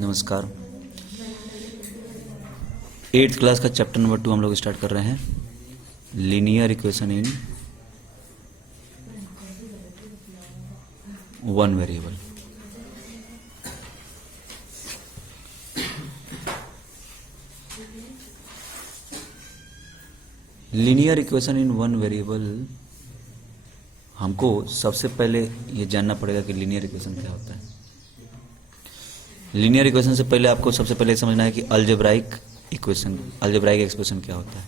नमस्कार। 8th class का chapter number 2 हम लोग स्टार्ट कर रहे हैं, linear equation in one variable. Linear equation in one variable, हमको सबसे पहले ये जानना पड़ेगा कि लीनियर इक्वेशन क्या होता है। लीनियर इक्वेशन से पहले आपको सबसे पहले समझना है कि अलजेब्राइक इक्वेशन, अलजेब्राइक एक्सप्रेशन क्या होता है।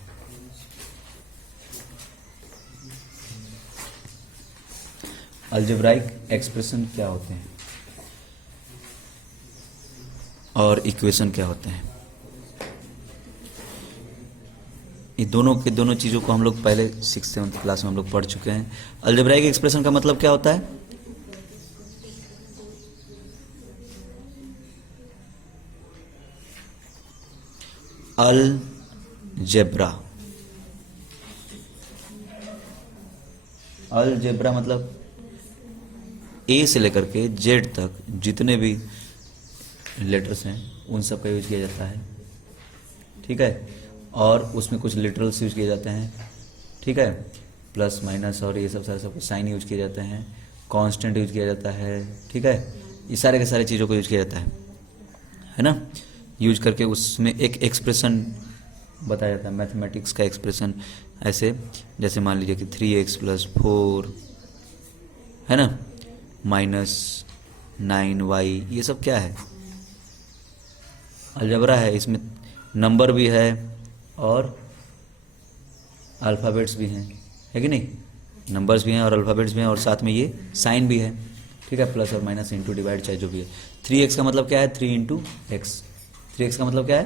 अलजेब्राइक एक्सप्रेशन क्या होते हैं और इक्वेशन क्या होते हैं, ये दोनों के दोनों चीज़ों को हम लोग पहले 6th-7th क्लास में हम लोग पढ़ चुके हैं। अलजेब्राइक एक्सप्रेशन का मतलब क्या होता है? अलजेब्रा, अलजेब्रा मतलब ए से लेकर के जेड तक जितने भी लेटर्स हैं उन सब का यूज किया जाता है, ठीक है। और उसमें कुछ लिटरल्स यूज किए जाते हैं, ठीक है, प्लस माइनस और ये सब सारे सब साइन यूज किए जाते हैं, कांस्टेंट यूज किया जाता है, ठीक है। ये सारे के सारे चीज़ों को यूज किया जाता है ना। यूज करके उसमें एक एक्सप्रेशन बताया जाता है, मैथमेटिक्स का एक्सप्रेशन। ऐसे जैसे मान लीजिए कि 3x + 4 है ना, -9y, ये सब क्या है? अलजेब्रा है। इसमें नंबर भी है और अल्फ़ाबेट्स भी हैं, है कि नहीं? नंबर्स भी हैं और अल्फ़ाबेट्स भी हैं और साथ में ये साइन भी है, ठीक है, प्लस और माइनस, इंटू, डिवाइड, चाहे जो भी है। 3x का मतलब क्या है? 3 × x। 3x का मतलब क्या है?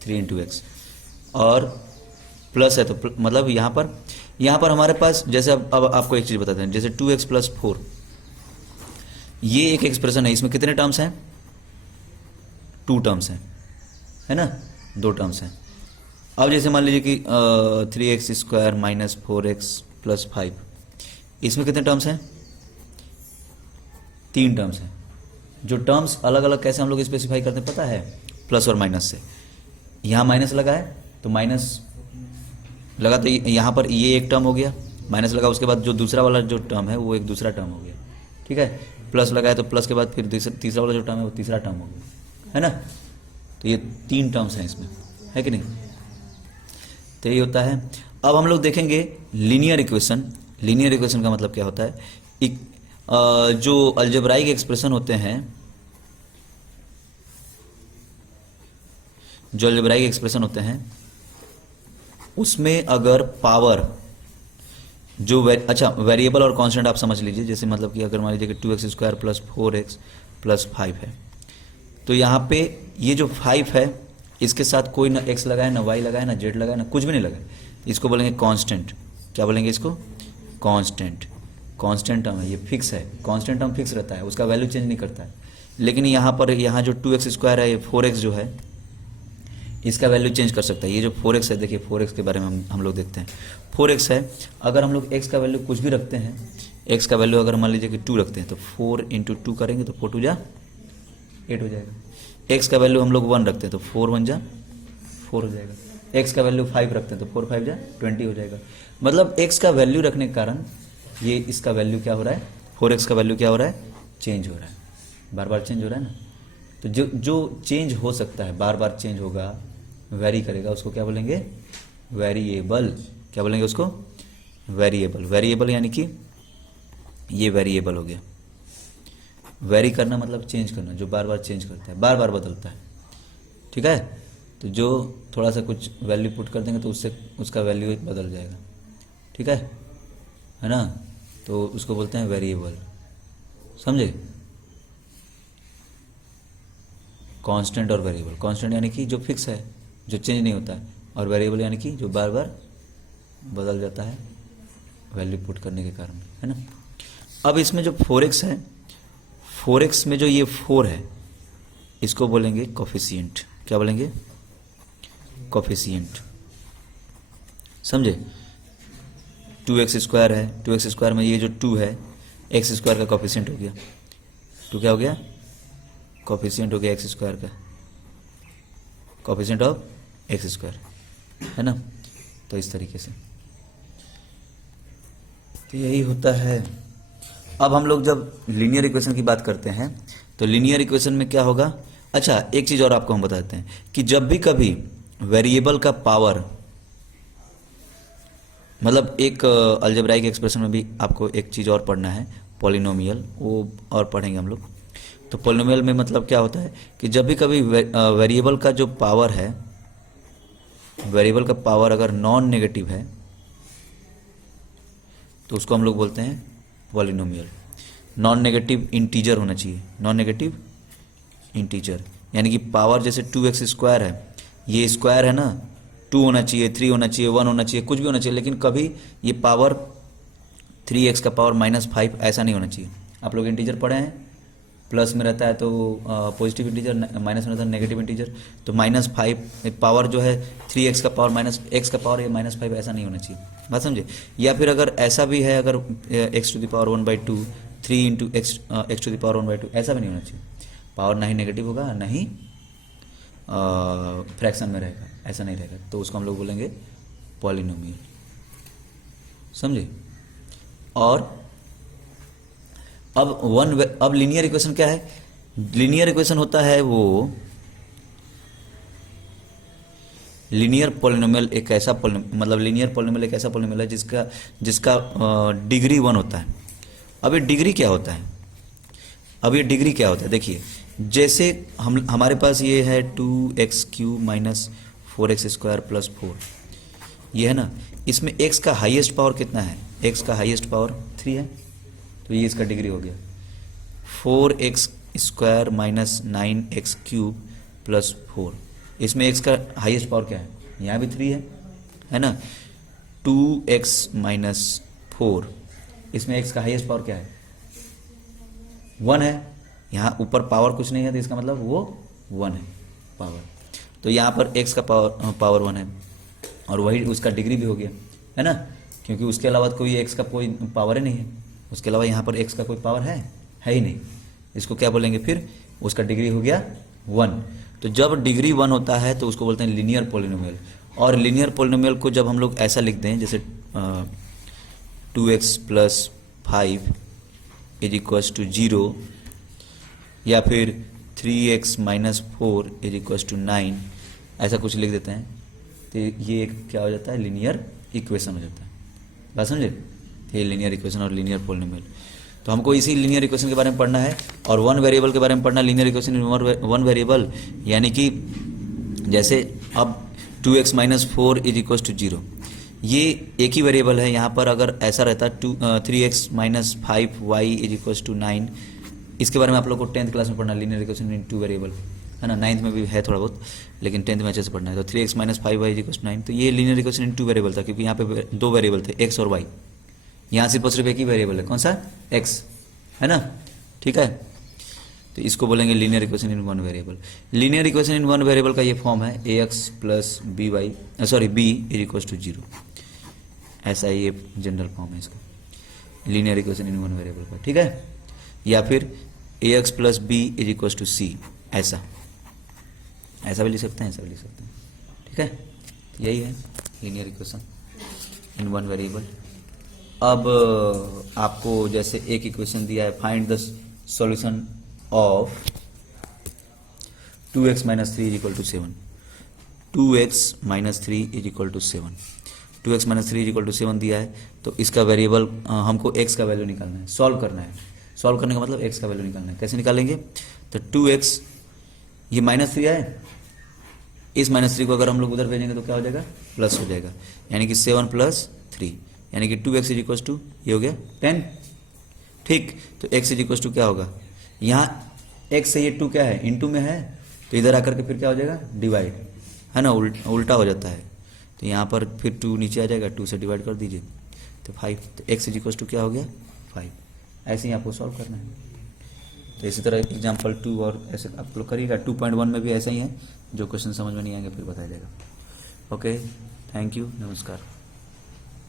3 × x। और प्लस है तो मतलब यहाँ पर हमारे पास, जैसे अब आपको एक चीज़ बताते हैं, जैसे 2x + 4, ये एक एक्सप्रेशन है। इसमें कितने टर्म्स हैं? 2 टर्म्स हैं, है ना, 2 टर्म्स हैं। अब जैसे मान लीजिए कि 3x² - 4x + 5, इसमें कितने टर्म्स हैं? 3 टर्म्स हैं। जो टर्म्स अलग अलग कैसे हम लोग स्पेसिफाई करते हैं पता है? प्लस और माइनस से। यहाँ माइनस लगा है तो माइनस लगा तो यहाँ पर ये एक टर्म हो गया, माइनस लगा, उसके बाद जो दूसरा वाला जो टर्म है वो एक दूसरा टर्म हो गया, ठीक है। प्लस लगा है तो प्लस के बाद फिर तीसरा वाला जो टर्म है वो तीसरा टर्म हो गया, है ना। तो ये 3 टर्म्स हैं इसमें, है कि नहीं? तो ये होता है। अब हम लोग देखेंगे लीनियर इक्वेशन। लीनियर इक्वेशन का मतलब क्या होता है? जो अलजेब्राइक एक्सप्रेशन होते हैं, जो अलजेब्राइक एक्सप्रेशन होते हैं उसमें अगर पावर जो अच्छा वेरिएबल और कांस्टेंट आप समझ लीजिए। जैसे मतलब कि अगर मान लीजिए कि 2x² + 4x + 5 है, तो यहाँ पे ये जो 5 है इसके साथ कोई ना x लगाए, ना y लगाए, ना z लगाए, ना कुछ भी नहीं लगाए, इसको बोलेंगे कांस्टेंट। क्या बोलेंगे इसको? कांस्टेंट। कांस्टेंट टर्म है, ये फिक्स है। कांस्टेंट टर्म फिक्स रहता है, उसका वैल्यू चेंज नहीं करता है। लेकिन यहाँ पर यहाँ जो 2x² है, ये 4x जो है, इसका वैल्यू चेंज कर सकता है। ये जो 4x है, देखिए 4x के बारे में हम लोग देखते हैं। 4x है, अगर हम लोग x का वैल्यू कुछ भी रखते हैं, x का वैल्यू अगर मान लीजिए कि 2 रखते हैं तो 4 × 2 करेंगे तो 4 × 2 = 8 हो जाएगा। x का वैल्यू हम लोग 1 रखते हैं तो 4 × 1 = 4 हो जाएगा। x का वैल्यू 5 रखते हैं तो 4 × 5 = 20 हो जाएगा। मतलब x का वैल्यू रखने के कारण ये इसका वैल्यू क्या हो रहा है? 4x का वैल्यू क्या हो रहा है? चेंज हो रहा है, बार बार चेंज हो रहा है ना। तो जो चेंज हो सकता है, बार बार चेंज होगा, वेरी करेगा, उसको क्या बोलेंगे? वेरिएबल। क्या बोलेंगे उसको? वेरिएबल। वेरिएबल यानी कि ये वेरिएबल हो गया। वेरी करना मतलब चेंज करना, जो बार बार चेंज करता है, बार बार बदलता है, ठीक है। तो जो थोड़ा सा कुछ वैल्यू पुट कर देंगे तो उससे उसका वैल्यू बदल जाएगा, ठीक है ना। तो उसको बोलते हैं वेरिएबल, समझे? कांस्टेंट और वेरिएबल। कांस्टेंट यानी कि जो फिक्स है, जो चेंज नहीं होता है, और वेरिएबल यानी कि जो बार बार बदल जाता है वैल्यू पुट करने के कारण, है ना। अब इसमें जो 4x है, 4x में जो ये 4 है इसको बोलेंगे कोफिशिएंट। क्या बोलेंगे? कोफिशिएंट, समझे। 2x² है, 2x² में ये जो 2 है, x² का कोफिशिएंट हो गया। टू क्या हो गया, कोफिशिएंट हो गया एक्स स्क्वायर का, कोफिशिएंट ऑफ एक्स स्क्वायर, है ना। तो इस तरीके से तो यही होता है। अब हम लोग जब लीनियर इक्वेशन की बात करते हैं तो लीनियर इक्वेशन में क्या होगा, अच्छा एक चीज़ और आपको हम बताते हैं कि जब भी कभी वेरिएबल का पावर, मतलब एक अलजेब्राइक एक्सप्रेशन में भी आपको एक चीज़ और पढ़ना है, पॉलिनोमियल, वो और पढ़ेंगे हम लोग। तो पॉलिनोमियल में मतलब क्या होता है कि जब भी कभी वेरिएबल का जो पावर है, वेरिएबल का पावर अगर नॉन नेगेटिव है तो उसको हम लोग बोलते हैं पॉलिनोमियल। नॉन नेगेटिव इंटीजर होना चाहिए, नॉन नेगेटिव इंटीजर, यानी कि पावर जैसे 2x स्क्वायर है, ये स्क्वायर है ना, 2 होना चाहिए, 3 होना चाहिए, 1 होना चाहिए, कुछ भी होना चाहिए, लेकिन कभी ये पावर 3x का पावर -5 ऐसा नहीं होना चाहिए। आप लोग इंटीजर पढ़े हैं, प्लस में रहता है तो पॉजिटिव इंटीजर, माइनस में रहता है नेगेटिव इंटीजर। तो -5 पावर जो है 3x का पावर माइनस x का पावर, ये -5 ऐसा नहीं होना चाहिए, बात समझे। या फिर अगर ऐसा भी है, अगर x to the power 1/2, 3 into x to the power 1/2, ऐसा भी नहीं होना चाहिए। पावर ना ही नेगेटिव होगा ना ही फ्रैक्शन में रहेगा, ऐसा नहीं रहेगा, तो उसको हम लोग बोलेंगे पॉलिनोमियल, समझे। और अब लीनियर इक्वेशन क्या है, लीनियर इक्वेशन होता है वो लीनियर पॉलिनोमियल, एक ऐसा मतलब लीनियर पॉलिनोमियल एक ऐसा पॉलिनोमियल है जिसका डिग्री 1 होता है। अब ये डिग्री क्या होता है, अब ये डिग्री क्या होता है, देखिए जैसे हमारे पास ये है 2x³ - 4x² + 4, ये है ना, इसमें x का हाईएस्ट पावर कितना है, x का हाईएस्ट पावर 3 है, तो ये इसका डिग्री हो गया। 4x² - 9x³ + 4, इसमें x का हाईएस्ट पावर क्या है, यहाँ भी 3 है ना। 2x - 4, इसमें x का हाईएस्ट पावर क्या है, 1 है, यहाँ ऊपर पावर कुछ नहीं है, तो इसका मतलब वो 1 है पावर, तो यहाँ पर x का पावर 1 है, और वही उसका डिग्री भी हो गया, है ना, क्योंकि उसके अलावा कोई x का कोई पावर ही नहीं है, उसके अलावा यहाँ पर x का कोई पावर है ही नहीं, इसको क्या बोलेंगे फिर, उसका डिग्री हो गया 1। तो जब डिग्री 1 होता है तो उसको बोलते हैं लीनियर पॉलिनोमियल। और लीनियर पॉलिनोमियल को जब हम लोग ऐसा लिखते हैं जैसे 2x + 5 = 0, या फिर 3x - 4 = 9, ऐसा कुछ लिख देते हैं, तो ये क्या हो जाता है, लीनियर इक्वेशन हो जाता है, बात समझे। ये लीनियर इक्वेशन और लीनियर पॉलिनोमियल, तो हमको इसी लीनियर इक्वेशन के बारे में पढ़ना है और वन वेरिएबल के बारे में पढ़ना। Linear equation in one variable, यानी कि जैसे अब 2x - 4 = 0, ये एक ही वेरिएबल है। यहाँ पर अगर ऐसा रहता 3x - 5y = 9, इसके बारे में आप लोग को 10th क्लास में पढ़ना, लीनियर इक्वेशन इन 2 वेरिएबल, है ना। 9th में भी है थोड़ा बहुत, लेकिन 10th में अच्छे से पढ़ना है। तो 3x - 5y = 9, तो ये लीनियर इक्वेशन इन 2 वेरिएबल था, क्योंकि यहाँ पे 2 वेरिएबल थे, x और y। यहाँ सिर्फ और सिर्फ एक ही वेरिएबल है, कौन सा, x, है ना, ठीक है। तो इसको बोलेंगे linear equation in 1 variable. Linear equation in 1 variable का ये फॉर्म है ax + b = 0, ऐसा ये जनरल फॉर्म है इसका, लीनियर इक्वेशन इन 1 वेरिएबल का, ठीक है। या फिर ax + b = c, ऐसा भी लिख सकते हैं, ऐसा भी लिख सकते हैं, ठीक है। यही है लीनियर इक्वेशन इन 1 वेरिएबल। अब आपको जैसे एक इक्वेशन दिया है, find the solution of 2x - 3 = 7, 2x - 3 = 7, 2x - 3 = 7 दिया है, तो इसका वेरिएबल हमको x का वैल्यू निकालना है, सॉल्व करना है। सॉल्व करने का मतलब x का वैल्यू निकालना है, कैसे निकालेंगे, तो 2x, ये -3 है, इस -3 को अगर हम लोग उधर भेजेंगे तो क्या हो जाएगा, प्लस हो जाएगा, यानी कि 7 + 3, यानी कि 2x = ये हो गया 10, ठीक। तो x = क्या होगा, यहाँ x से ये 2 क्या है, इनटू में है, तो इधर आकर के फिर क्या हो जाएगा, डिवाइड, है ना, उल्टा हो जाता है, तो यहाँ पर फिर 2 नीचे आ जाएगा, 2 से डिवाइड कर दीजिए तो 5, तो x = क्या हो गया, 5। ऐसे ही आपको सॉल्व करना है। तो इसी तरह एग्जाम्पल 2 और ऐसे आप लोग करिएगा। 2.1 में भी ऐसा ही है, जो क्वेश्चन समझ में नहीं आएंगे फिर बताया जाएगा। ओके, थैंक यू, नमस्कार।